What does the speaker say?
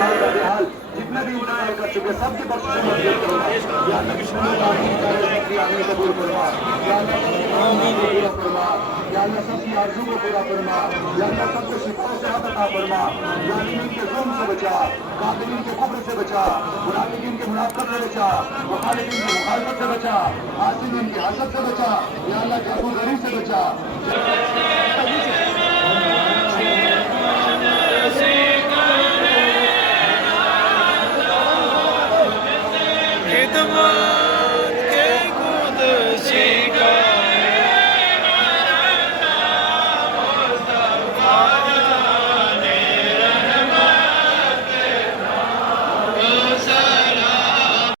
हाल का बेहाल जितने भी इंतजार कर चुके सबकी बख्शिश मंजूर करो या अल्लाह सबकी आमीन कबूल फरमा या अल्लाह पूरा फरमा या अल्लाह सबकी आरज़ू को पूरा फरमा या अल्लाह सबको शिफा से अता फरमा जालिमीन के जुल्म से बचा कातिलीन के कुफ्र से बचा मुनाफिकीन के मुनाफिकत से बचा मुखालिफीन की मुखालफत से बचा हासिदीन के हसद से बचा या अल्लाह जादू गरीब से बचा Come on.